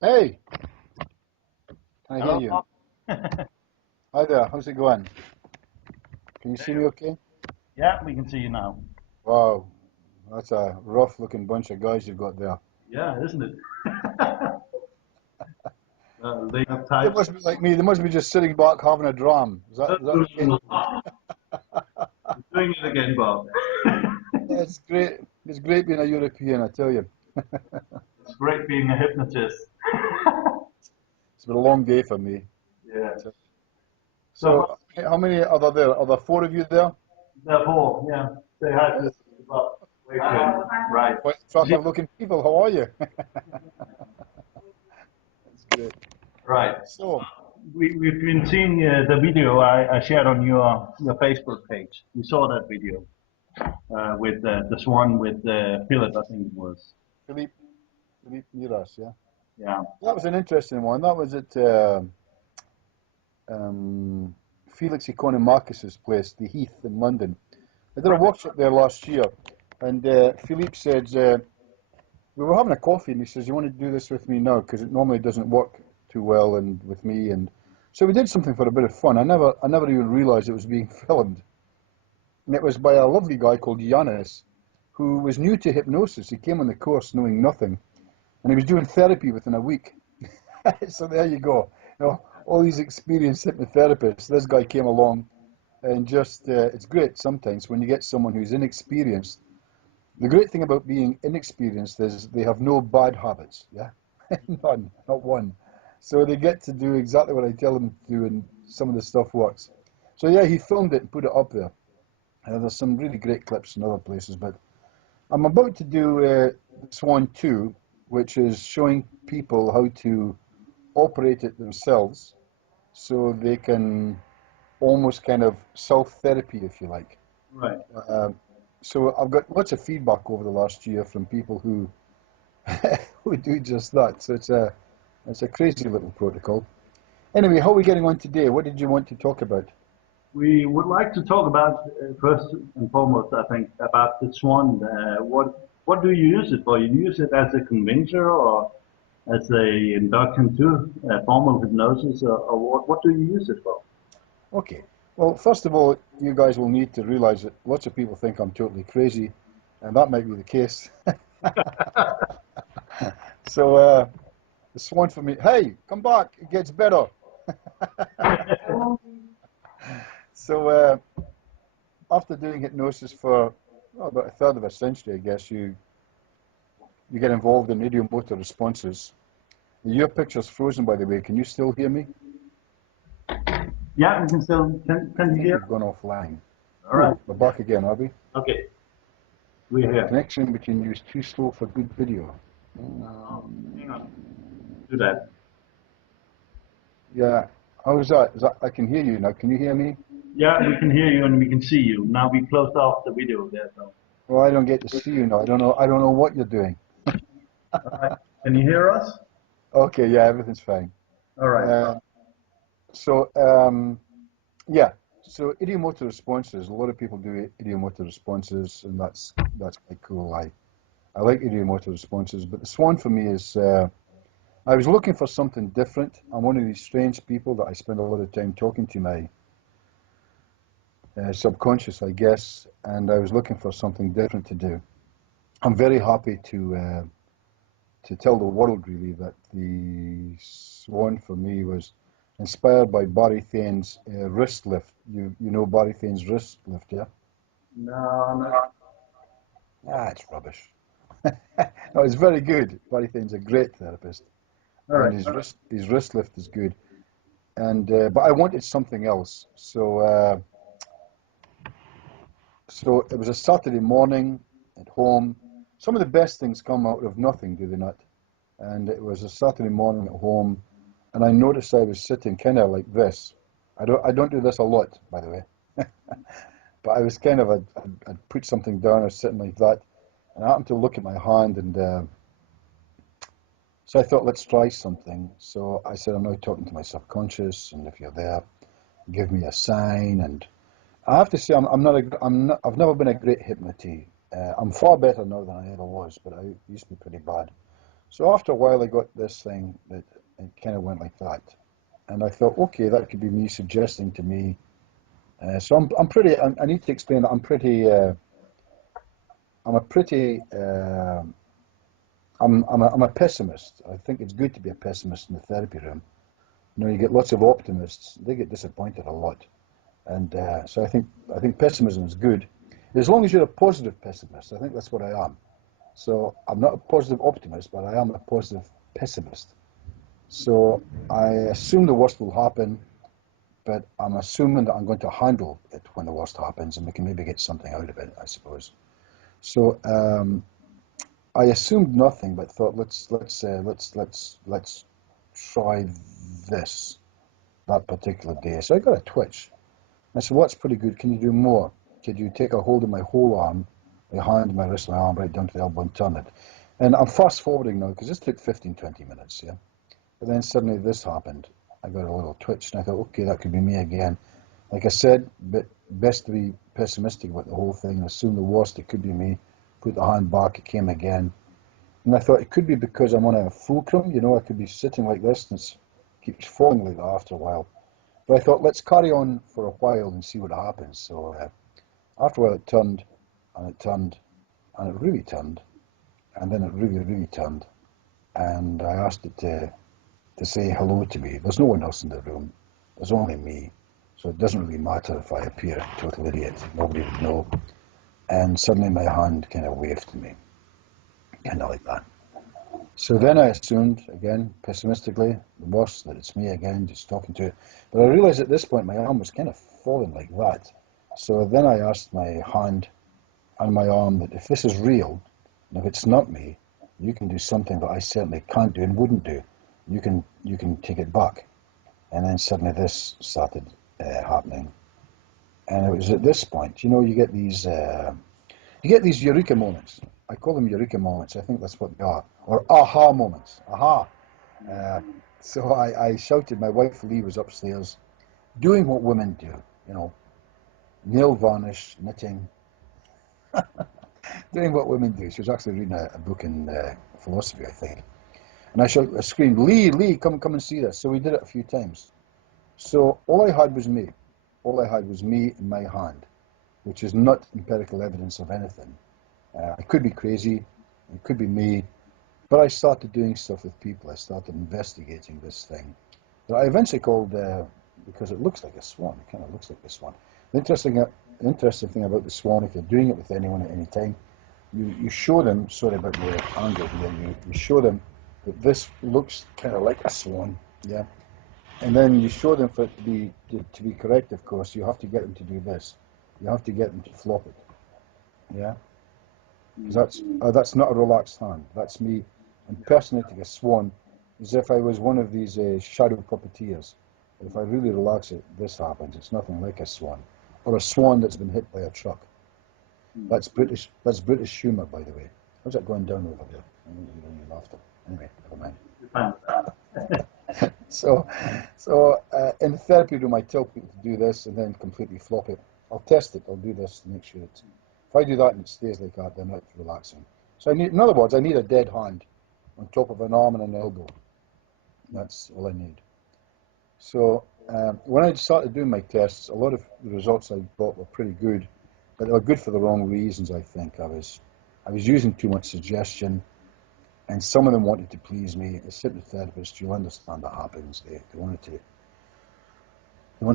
Hey, can I hear Hello. you? Hi there, how's it going? Can you see me okay? Yeah, we can see you now. Wow, that's a rough looking bunch of guys you've got there. Yeah, isn't it? They have They types. must be like me, they must be just sitting back having a dram. Is that okay? Doing it again, Bob. Yeah, it's great. It's great being a European, I tell you. It's great being a hypnotist. It's been a long day for me. Yeah. So, So, how many are there? Are there four of you there? therefore, yeah, say hi to Bob. Wait for him. Right. Quite See- attractive looking people, how are you? That's great. Right. So, We've been seeing the video I shared on your Facebook page. We saw that video with the Swan with Philip, I think it was. Philippe, Philippe Miras, yeah? Yeah. That was an interesting one. That was at um, Felix Economarcus's place, the Heath in London. I did a Right. workshop there last year, and Philippe said, we were having a coffee, and he says, you want to do this with me now? Because it normally doesn't work too well and with me. And so we did something for a bit of fun. I never even realized it was being filmed. And it was by a lovely guy called Yanis, who was new to hypnosis. He came on the course knowing nothing, and he was doing therapy within a week. So there you go. You know, all these experienced hypnotherapists. This guy came along, and just it's great sometimes when you get someone who's inexperienced. The great thing about being inexperienced is they have no bad habits. Yeah, none, not one. So they get to do exactly what I tell them to do, and some of the stuff works. So yeah, he filmed it and put it up there. There's some really great clips in other places, but I'm about to do Swan 2, which is showing people how to operate it themselves so they can almost kind of self-therapy, if you like. Right. Um, so I've got lots of feedback over the last year from people who who do just that. So it's a crazy little protocol. Anyway, how are we getting on today? What did you want to talk about? We would like to talk about first and foremost, I think, about the Swan. What do you use it for? You use it as a convincer or as a induction to formal hypnosis, or what do you use it for? Okay. Well, first of all, you guys will need to realize that lots of people think I'm totally crazy, and that might be the case. So the Swan for me. Hey, come back! It gets better. So after doing hypnosis for about a third of a century, I guess you get involved in idiomotor responses. Your picture's frozen, by the way. Can you still hear me? Yeah, we can still. I Can you think hear? we've gone offline. All right. Oh, we're back again, are we? Okay, we're here. Connection between you is too slow for good video. Oh, hang on. Do that. Yeah. How is that? Is that? I can hear you now. Can you hear me? Yeah, we can hear you and we can see you. Now we closed off the video there, so. Well, I don't get to see you now. I don't know. I don't know what you're doing. All right. Can you hear us? Okay. Yeah, everything's fine. All right. Uh, so yeah. So idiomotor responses. A lot of people do idiomotor responses, and that's quite cool. I like idiomotor responses, but the Swan for me is. I was looking for something different. I'm one of these strange people that I spend a lot of time talking to my subconscious, I guess, and I was looking for something different to do. I'm very happy to tell the world really that the Swan for me was inspired by Barry Thane's wrist lift. You know Barry Thane's wrist lift, yeah? No, no. Ah, it's rubbish. No, it's very good. Barry Thane's a great therapist, All and right. his wrist lift is good. And but I wanted something else, so it was a Saturday morning at home. Some of the best things come out of nothing, do they not? And it was a Saturday morning at home, and I noticed I was sitting kind of like this. I don't do this a lot, by the way, but I was kind of I'd put something down, I was sitting like that, and I happened to look at my hand, and so I thought, let's try something. So I said, I'm now talking to my subconscious, and if you're there, give me a sign. And I have to say, I've never been a great hypnotist. I'm far better now than I ever was, but I used to be pretty bad. So after a while, I got this thing that it kind of went like that, and I thought, okay, that could be me suggesting to me. So I'm pretty. I need to explain that I'm pretty. I'm a pretty. I'm a pessimist. I think it's good to be a pessimist in the therapy room. You know, you get lots of optimists. They get disappointed a lot, and so I think pessimism is good, as long as you're a positive pessimist. I think that's what I am. So I'm not a positive optimist, but I am a positive pessimist. So I assume the worst will happen, but I'm assuming that I'm going to handle it when the worst happens, and we can maybe get something out of it, I suppose. So I assumed nothing, but thought let's try this that particular day. So I got a twitch. I said, well, that's pretty good. Can you do more? Could you take a hold of my whole arm, my hand, my wrist, my arm, right down to the elbow and turn it? And I'm fast forwarding now because this took 15, 20 minutes, yeah? But then suddenly this happened. I got a little twitch and I thought, okay, that could be me again. Like I said, but best to be pessimistic about the whole thing and assume the worst. It could be me. Put the hand back, it came again. And I thought it could be because I'm on a fulcrum, you know, I could be sitting like this and it keeps falling like that after a while. But I thought, let's carry on for a while and see what happens. So after a while it turned, and it turned, and it really turned, and then it really, really turned. And I asked it to say hello to me. There's no one else in the room. There's only me. So it doesn't really matter if I appear a total idiot. Nobody would know. And suddenly my hand kind of waved to me, kind of like that. So then I assumed, again, pessimistically, the worst, that it's me again, just talking to it. But I realized at this point my arm was kind of falling like that. So then I asked my hand and my arm that if this is real, and if it's not me, you can do something that I certainly can't do and wouldn't do. You can take it back. And then suddenly this started happening. And it was at this point, you know, you get these eureka moments. I call them eureka moments. I think that's what they are. Or aha moments. Aha. Uh, so I shouted. My wife Lee was upstairs doing what women do, you know, nail varnish, knitting, doing what women do. She was actually reading a book in philosophy, I think. And I screamed, Lee, Lee, come and see this. So we did it a few times. So all I had was me. All I had was me in my hand, which is not empirical evidence of anything. I could be crazy, it could be me, but I started doing stuff with people. I started investigating this thing that I eventually called, because it looks like a swan, it kind of looks like a swan. The interesting thing about the swan, if you're doing it with anyone at any time, you show them, sorry about the angle here, you show them that this looks kind of like a swan, yeah? And then you show them for it to be correct, of course, you have to get them to do this. You have to get them to flop it, yeah? Because that's not a relaxed hand. That's me impersonating a swan as if I was one of these shadow puppeteers. But if I really relax it, this happens. It's nothing like a swan. Or a swan that's been hit by a truck. That's British. That's British humour, by the way. How's that going down over there? You laughed. Anyway, never mind. So, so in the therapy room, I tell people to do this and then completely flop it. I'll test it. I'll do this to make sure it's. If I do that and it stays like that, then it's relaxing. So in other words, I need a dead hand on top of an arm and an elbow. That's all I need. So when I started doing my tests, a lot of the results I got were pretty good, but they were good for the wrong reasons. I think I was using too much suggestion. And some of them wanted to please me. As hypnotherapists, you'll understand that happens. They wanted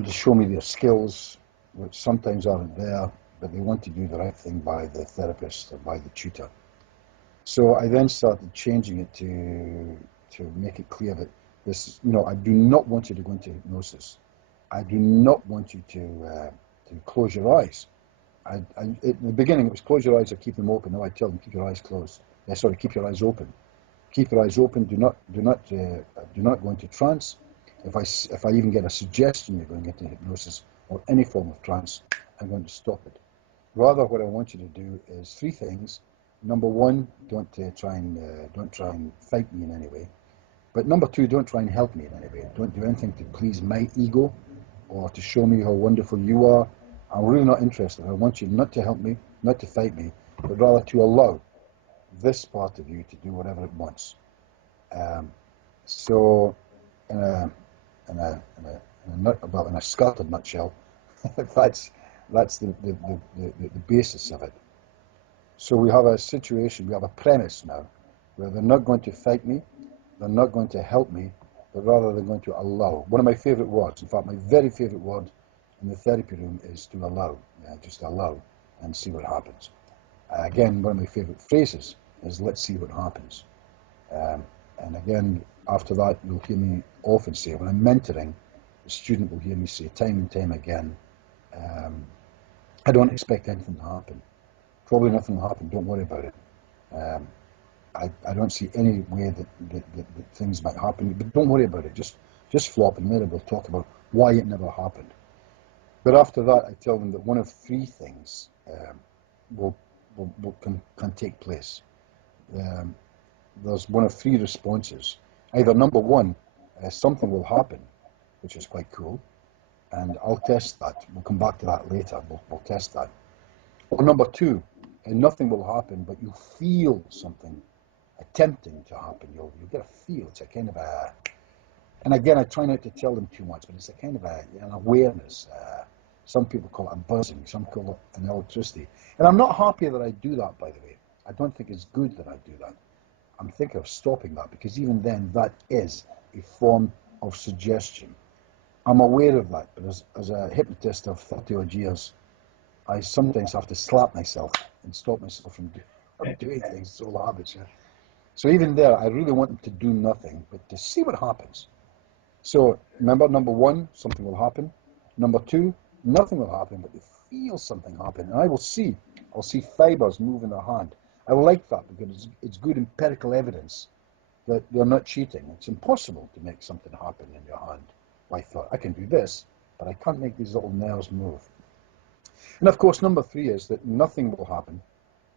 to show me their skills, which sometimes aren't there, but they want to do the right thing by the therapist or by the tutor. So I then started changing it to make it clear that this, I do not want you to go into hypnosis. I do not want you to close your eyes. In the beginning, it was close your eyes or keep them open. Now I tell them keep your eyes closed. Sorry, keep your eyes open. Keep your eyes open. Do not go into trance. If I even get a suggestion you're going into hypnosis or any form of trance, I'm going to stop it. Rather, what I want you to do is three things. Number one, don't try and fight me in any way. But number two, don't try and help me in any way. Don't do anything to please my ego or to show me how wonderful you are. I'm really not interested. I want you not to help me, not to fight me, but rather to allow this part of you to do whatever it wants. So, in a well, in a scattered nutshell, that's the basis of it. So we have a situation, we have a premise now, where they're not going to fight me, they're not going to help me, but rather they're going to allow. One of my favourite words, in fact, my very favourite word in the therapy room is to allow. Just allow and see what happens. Again, one of my favourite phrases is let's see what happens. And again, after that, you'll hear me often say, when I'm mentoring, the student will hear me say time and time again, I don't expect anything to happen. Probably nothing will happen, don't worry about it. I don't see any way that things might happen, but don't worry about it. Just flop, and later we'll talk about why it never happened. But after that, I tell them that one of three things can take place. There's one of three responses. Either number one, something will happen, which is quite cool, and I'll test that. We'll come back to that later. We'll test that. Or number two, nothing will happen, but you feel something attempting to happen. You'll get a feel. It's a kind of a, and again, I try not to tell them too much, but it's a kind of an awareness. Some people call it a buzzing, some call it an electricity. And I'm not happy that I do that, by the way. I don't think it's good that I do that. I'm thinking of stopping that, because even then, that is a form of suggestion. I'm aware of that, but as a hypnotist of 30 odd years, I sometimes have to slap myself and stop myself from doing things. It's all habits. Yeah? So even there, I really want them to do nothing, but to see what happens. So remember, number one, something will happen. Number two, nothing will happen, but you feel something happen. And I'll see fibers move in their hand. I like that, because it's good empirical evidence that they're not cheating. It's impossible to make something happen in your hand. I thought, I can do this, but I can't make these little nerves move. And of course, number three is that nothing will happen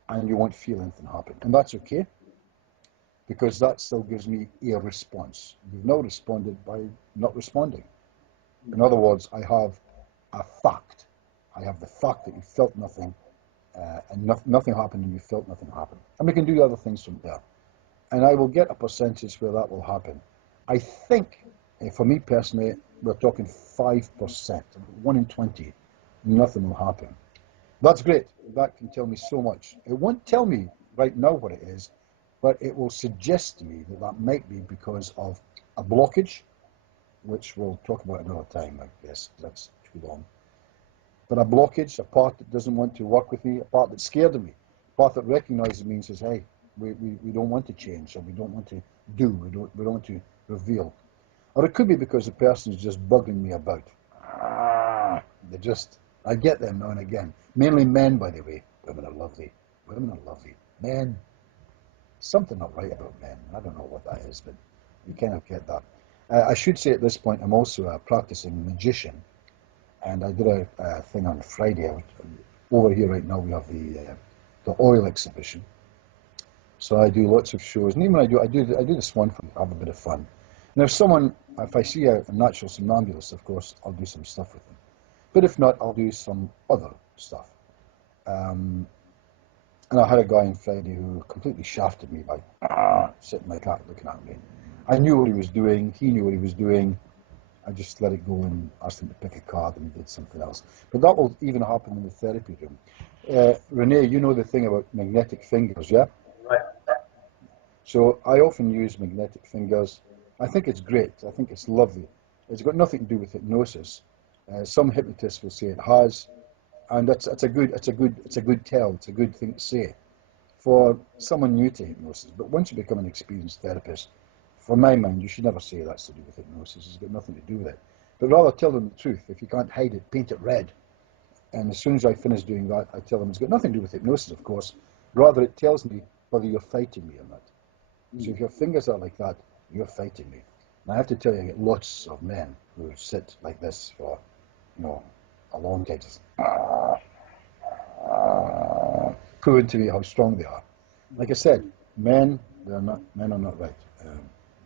and you won't feel anything happen. And that's okay, because that still gives me a response. You've now responded by not responding. In other words, I have a fact. I have the fact that you felt nothing, and nothing happened, and you felt nothing happen. And we can do other things from there. And I will get a percentage where that will happen. I think, for me personally, we're talking 5%, 1 in 20, nothing will happen. That's great. That can tell me so much. It won't tell me right now what it is, but it will suggest to me that that might be because of a blockage, which we'll talk about another time, I guess. That's too long. But a blockage, a part that doesn't want to work with me, a part that's scared of me, a part that recognizes me and says, hey, we don't want to change, or we don't want to do, we don't want to reveal. Or it could be because the person is just bugging me about. I get them now and again. Mainly men, by the way. Women are lovely. Women are lovely. Men, something not right about men. I don't know what that is, but you kind of get that. I should say at this point, I'm also a practicing magician. And I did a thing on Friday. Over here right now, we have the oil exhibition. So I do lots of shows. And even when I do the Swan for have a bit of fun. And if I see a natural somnambulist, of course, I'll do some stuff with them. But if not, I'll do some other stuff. And I had a guy on Friday who completely shafted me by sitting like that, looking at me. I knew what he was doing. He knew what he was doing. I just let it go and asked him to pick a card, and he did something else. But that will even happen in the therapy room. Rene, you know the thing about magnetic fingers, yeah? Right. So I often use magnetic fingers. I think it's great. I think it's lovely. It's got nothing to do with hypnosis. Some hypnotists will say it has, and it's a good tell. It's a good thing to say for someone new to hypnosis. But once you become an experienced therapist, for my mind, you should never say that's to do with hypnosis. It's got nothing to do with it. But rather tell them the truth. If you can't hide it, paint it red. And as soon as I finish doing that, I tell them it's got nothing to do with hypnosis, of course. Rather, it tells me whether you're fighting me or not. So if your fingers are like that, you're fighting me. And I have to tell you, I get lots of men who sit like this for, a long time, just proving to me how strong they are. Like I said, men are not right.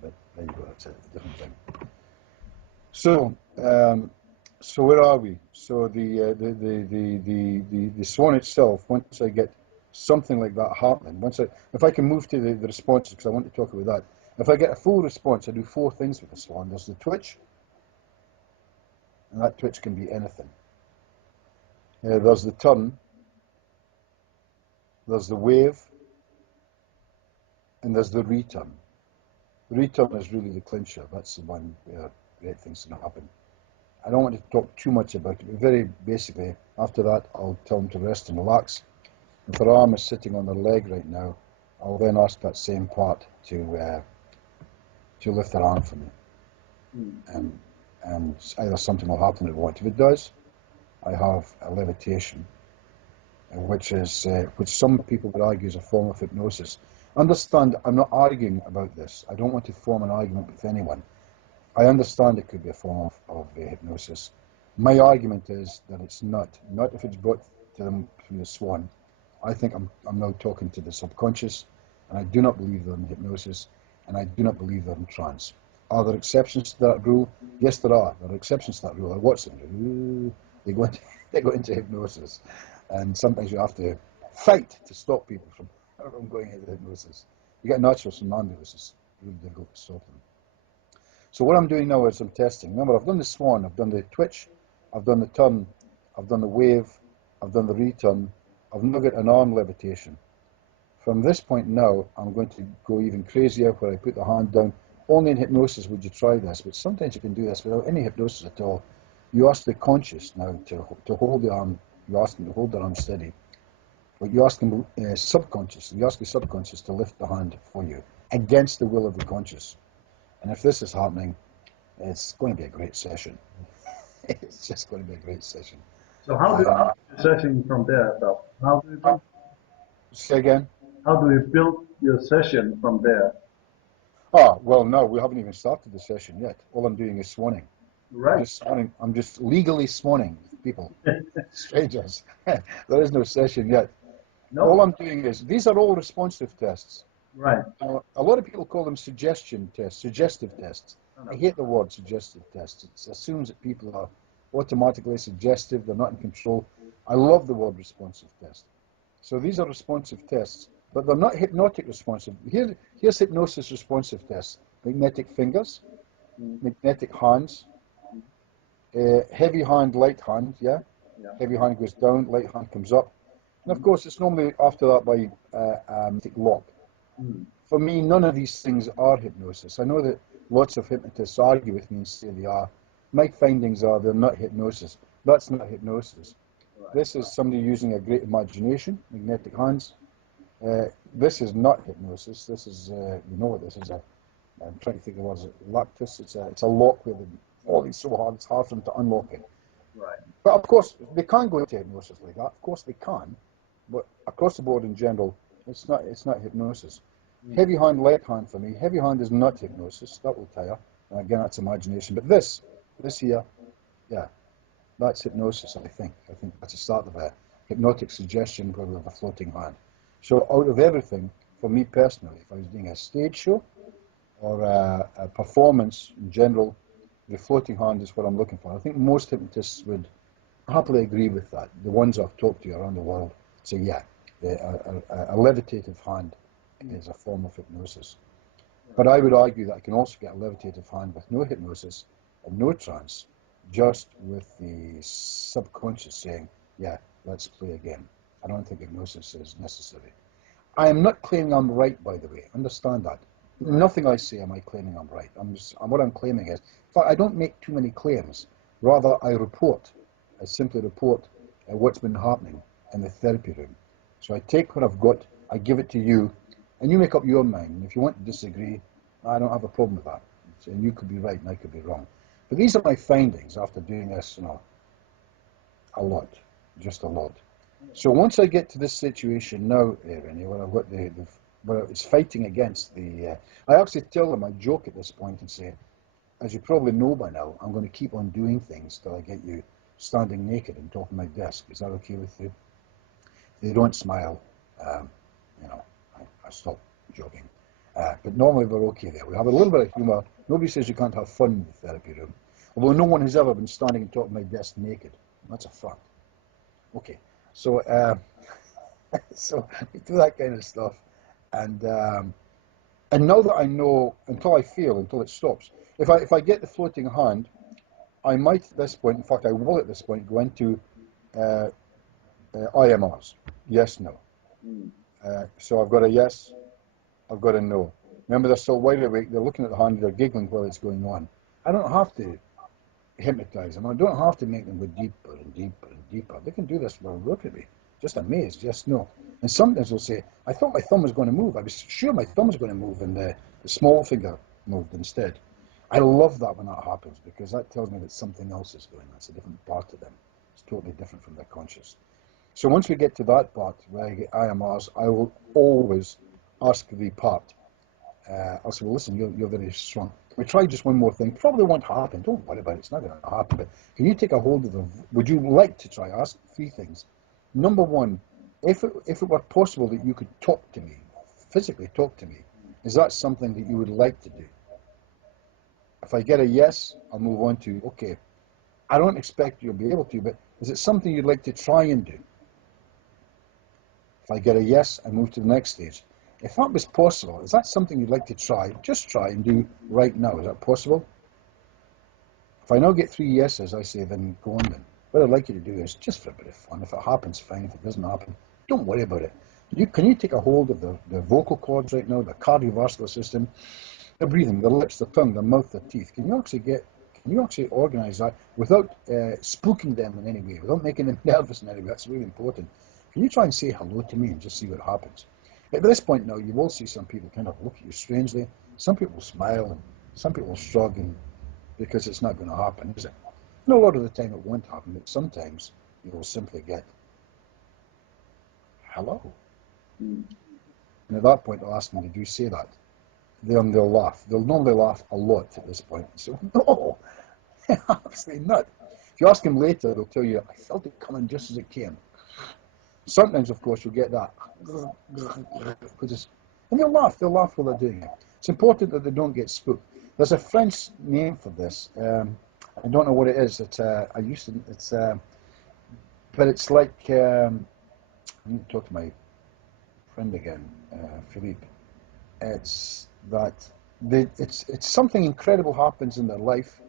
But there you go, that's a different thing. So, so where are we? So the Swan itself, once I get something like that happening, if I can move to the responses, because I want to talk about that, If I get a full response, I do 4 things with the Swan. There's the twitch, and that twitch can be anything. There's the turn, there's the wave, and there's the return. The return is really the clincher. That's the one where great things can happen. I don't want to talk too much about it, but very basically, after that, I'll tell them to rest and relax. If their arm is sitting on their leg right now, I'll then ask that same part to lift their arm for me. And either something will happen or it won't. If it does, I have a levitation, which some people would argue is a form of hypnosis. Understand, I'm not arguing about this. I don't want to form an argument with anyone. I understand it could be a form of hypnosis. My argument is that it's not if it's brought to them through the Swan. I think I'm now talking to the subconscious, and I do not believe they're in hypnosis, and I do not believe they're in trance. Are there exceptions to that rule? Yes, there are. There are exceptions to that rule. I watch them. They go into hypnosis, and sometimes you have to fight to stop people from going into hypnosis. You get natural somnambulists. It's really difficult to stop them. So what I'm doing now is I'm testing. Remember, I've done the Swan, I've done the twitch, I've done the turn, I've done the wave, I've done the return, I've now got an arm levitation. From this point now, I'm going to go even crazier where I put the hand down. Only in hypnosis would you try this, but sometimes you can do this without any hypnosis at all. You ask the conscious now to hold the arm, you ask them to hold their arm steady, but you ask them subconscious, you ask the subconscious to lift the hand for you, against the will of the conscious. And if this is happening, it's going to be a great session. It's just going to be a great session. So how do you session from there, though? How do you build? Say again? How do you build your session from there? Well, no, we haven't even started the session yet. All I'm doing is swanning. Right. I'm just legally swanning with people, strangers. There is no session yet. No. All I'm doing is, these are all responsive tests. Right. A lot of people call them suggestion tests, suggestive tests. I hate the word suggestive tests. It assumes that people are automatically suggestive, they're not in control. I love the word responsive test. So these are responsive tests, but they're not hypnotic responsive. Here's hypnosis responsive tests. Magnetic fingers, magnetic hands, heavy hand, light hand, yeah? Heavy hand goes down, light hand comes up. And of course, it's normally after that by magnetic lock. For me, none of these things are hypnosis. I know that lots of hypnotists argue with me and say they are. My findings are they're not hypnosis. That's not hypnosis. This is somebody using a great imagination, magnetic hands. This is not hypnosis. This is, you know what this is. I'm trying to think of the words. Lactus. It's a lock where the ball is so hard, it's hard for them to unlock it. Right. But of course, they can go into hypnosis like that. Of course they can. But across the board in general, it's not hypnosis. Heavy hand, light hand for me. Heavy hand is not hypnosis. That will tell you. And again, that's imagination. But this here, yeah, that's hypnosis, I think. I think that's the start of a hypnotic suggestion where we have a floating hand. So out of everything, for me personally, if I was doing a stage show or a performance in general, the floating hand is what I'm looking for. I think most hypnotists would happily agree with that. The ones I've talked to around the world say, yeah, a levitative hand is a form of hypnosis. But I would argue that I can also get a levitative hand with no hypnosis and no trance, just with the subconscious saying, yeah, let's play again. I don't think hypnosis is necessary. I am not claiming I'm right, by the way. Understand that. Nothing I say am I claiming I'm right. What I'm claiming is, in fact, I don't make too many claims. Rather, I simply report what's been happening in the therapy room. So I take what I've got, I give it to you, and you make up your mind. And if you want to disagree, I don't have a problem with that. And you could be right and I could be wrong. But these are my findings after doing this, a lot, just a lot. So once I get to this situation now, Rene, where I've got where it's fighting against I actually tell them, I joke at this point and say, as you probably know by now, I'm going to keep on doing things till I get you standing naked on top of my desk. Is that okay with you? They don't smile. I stop joking. But normally we're okay there. We have a little bit of humour. Nobody says you can't have fun in the therapy room. Although no one has ever been standing on top of my desk naked. That's a fact. Okay. So, so we do that kind of stuff. And And now that I know, until it stops, if I get the floating hand, I might at this point, in fact I will at this point, go into uh, IMRs, yes, no. So I've got a yes, I've got a no. Remember, they're still wide awake, they're looking at the hand, they're giggling while it's going on. I don't have to hypnotize them. I don't have to make them go deeper and deeper and deeper. They can do this while looking at me. Just amazed, yes, no. And sometimes they'll say, I thought my thumb was going to move. I was sure my thumb was going to move, and the small finger moved instead. I love that when that happens, because that tells me that something else is going on. It's a different part of them. It's totally different from their conscious. So once we get to that part where I get IMRs, I will always ask the part. I'll say, well, listen, you're very strong. We try just one more thing. Probably won't happen. Don't worry about it. It's not going to happen. But can you take a hold of them? Would you like to try? Ask three things. Number one, if it were possible that you could talk to me, physically talk to me, is that something that you would like to do? If I get a yes, I'll move on to, okay, I don't expect you'll be able to, but is it something you'd like to try and do? If I get a yes, I move to the next stage. If that was possible, is that something you'd like to try? Just try and do right now. Is that possible? If I now get three yeses, I say, then go on then. What I'd like you to do is just for a bit of fun. If it happens, fine. If it doesn't happen, don't worry about it. Can you take a hold of the vocal cords right now, the cardiovascular system, the breathing, the lips, the tongue, the mouth, the teeth? Can you actually organize that without spooking them in any way, without making them nervous in any way? That's really important. Can you try and say hello to me and just see what happens? At this point now, you will see some people kind of look at you strangely. Some people will smile and some people will shrug, and because it's not going to happen, is it? And a lot of the time it won't happen, but sometimes you will simply get hello. And at that point, I'll ask them, did you say that? They'll laugh. They'll normally laugh a lot at this point. So, no, absolutely not. If you ask them later, they'll tell you, I felt it coming just as it came. Sometimes, of course, you'll get that. And they'll laugh while they're doing it. It's important that they don't get spooked. There's a French name for this. I don't know what it is. But it's like, I need to talk to my friend again, Philippe. It's that it's something incredible happens in their life,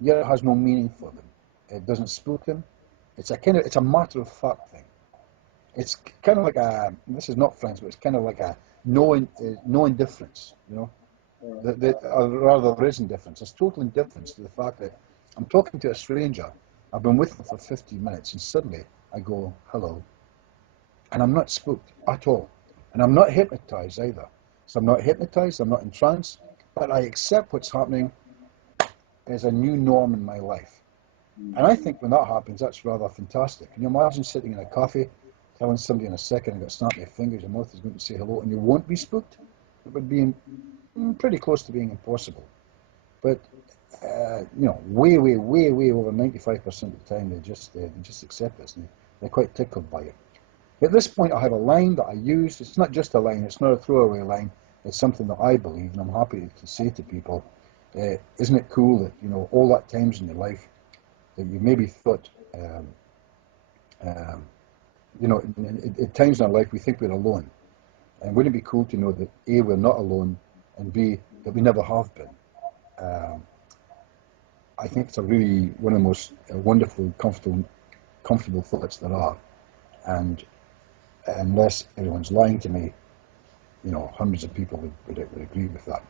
yet it has no meaning for them. It doesn't spook them. It's a matter of fact thing. It's kind of like this is not French, but it's kind of like a no indifference, you know. Or rather, there is indifference. There's total indifference to the fact that I'm talking to a stranger. I've been with them for 50 minutes, and suddenly I go, hello. And I'm not spooked at all. And I'm not hypnotized either. So I'm not hypnotized, I'm not in trance, but I accept what's happening as a new norm in my life. And I think when that happens, that's rather fantastic. Can you imagine sitting in a cafe, telling somebody in a second, I'm going to snap your fingers, your mouth is going to say hello, and you won't be spooked? It would be pretty close to being impossible. But, way, way, way, way over 95% of the time, they just accept this, and they're quite tickled by it. At this point, I have a line that I use. It's not just a line. It's not a throwaway line. It's something that I believe, and I'm happy to say to people, isn't it cool that, all that times in your life that you maybe thought, at times in our life we think we're alone. And wouldn't it be cool to know that A, we're not alone, and B, that we never have been? I think it's really one of the most wonderful, comfortable thoughts there are. And unless everyone's lying to me, hundreds of people would agree with that.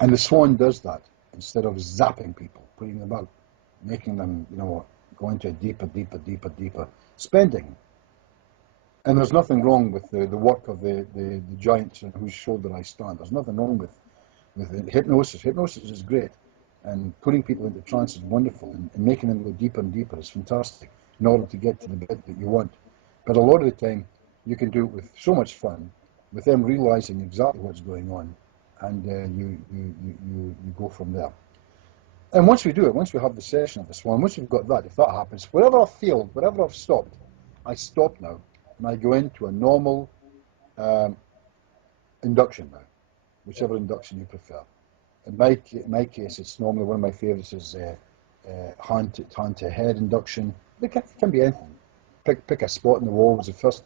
And the Swan does that. Instead of zapping people, putting them out, making them, go into a deeper, deeper, deeper, deeper spending. And there's nothing wrong with the work of the giants on whose shoulder I stand. There's nothing wrong with hypnosis. Hypnosis is great. And putting people into trance is wonderful. And making them go deeper and deeper is fantastic in order to get to the bit that you want. But a lot of the time, you can do it with so much fun, with them realizing exactly what's going on, and you go from there. And once we do it, once we have the session of the Swan, once we've got that, if that happens, wherever I've failed, wherever I've stopped, I stop now, and I go into a normal induction now, whichever induction you prefer. In my case, it's normally one of my favorites is hand to head induction. It can be anything. Pick a spot in the wall was the first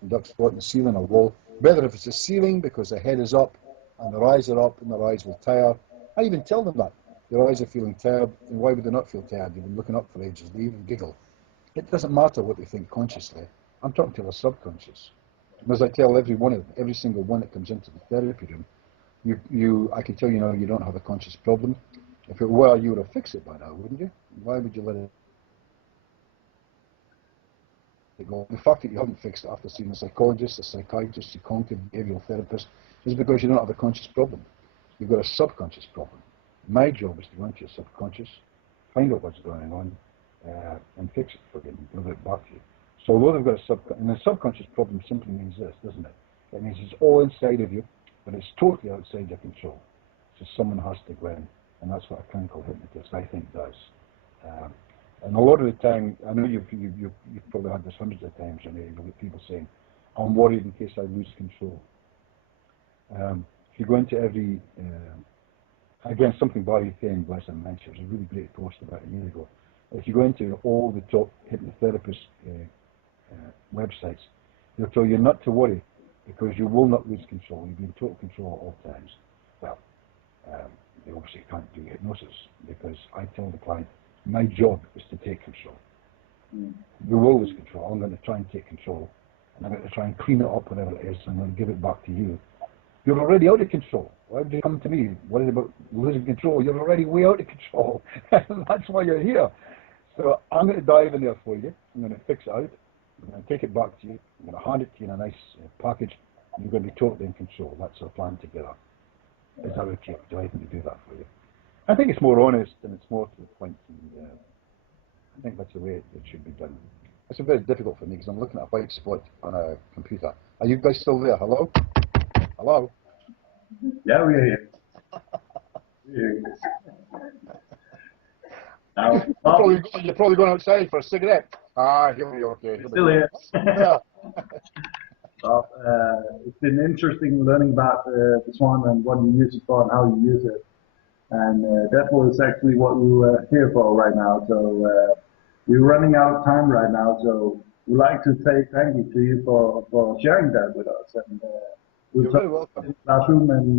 induct spot in the ceiling or wall. Whether if it's a ceiling because the head is up and their eyes are up and their eyes will tire. I even tell them that. Their eyes are feeling tired, and why would they not feel tired? They've been looking up for ages. They even giggle. It doesn't matter what they think consciously. I'm talking to their subconscious. And as I tell every single one that comes into the therapy room, I can tell you now you don't have a conscious problem. If it were, you would have fixed it by now, wouldn't you? Why would you let it go? The fact that you haven't fixed it after seeing a psychologist, a psychiatrist, a cognitive behavioral therapist is because you don't have a conscious problem. You've got a subconscious problem. My job is to go into your subconscious, find out what's going on, and fix it for you and give it back to you. So although they've got a subconscious problem simply means this, doesn't it? It means it's all inside of you, but it's totally outside your control. So someone has to go in, and that's what a clinical hypnotist, I think, does. And a lot of the time, I know you've probably had this hundreds of times, and you've got people saying, I'm worried in case I lose control. If you go into every, again, something Barry Fane, bless him, mentioned, it was a really great post about a year ago. If you go into all the top hypnotherapist websites, they'll tell you not to worry because you will not lose control. You'll be in total control at all times. Well, they obviously can't do hypnosis because I tell the client, my job is to take control. You will lose control. I'm going to try and take control. And I'm going to try and clean it up, whatever it is, and I'm going to give it back to you. You're already out of control. Why would you come to me? What is about losing control? You're already way out of control. That's why you're here. So I'm going to dive in there for you. I'm going to fix it out. I'm going to take it back to you. I'm going to hand it to you in a nice package. And you're going to be totally in control. That's our plan together. Is that okay? Do I think to do that for you? I think it's more honest and it's more to the point. And, I think that's the way it should be done. It's very difficult for me because I'm looking at a white spot on a computer. Are you guys still there? Hello? Hello? Yeah, we're here. We're here. Now, You're probably going outside for a cigarette. Ah, he'll be okay. He'll still be here. yeah. Well, it's been interesting learning about the Swan and what you use it for and how you use it. And that was actually what we were here for right now. So we're running out of time right now. So we'd like to say thank you to you for sharing that with us. And we'll You're very welcome. in the classroom, and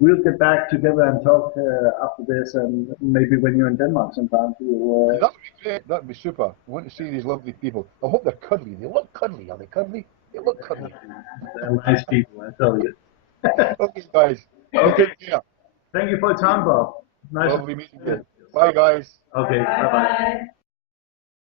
we'll get back together and talk after this. And maybe when you're in Denmark sometime. That would be great. That would be super. I want to see these lovely people. I hope they're cuddly. They look cuddly. Are they cuddly? They look cuddly. They're nice people, I tell you. Okay, guys. Okay. Yeah. Thank you for your time, Bob. Nice. Lovely meeting you. Bye, guys. Okay. Bye-bye.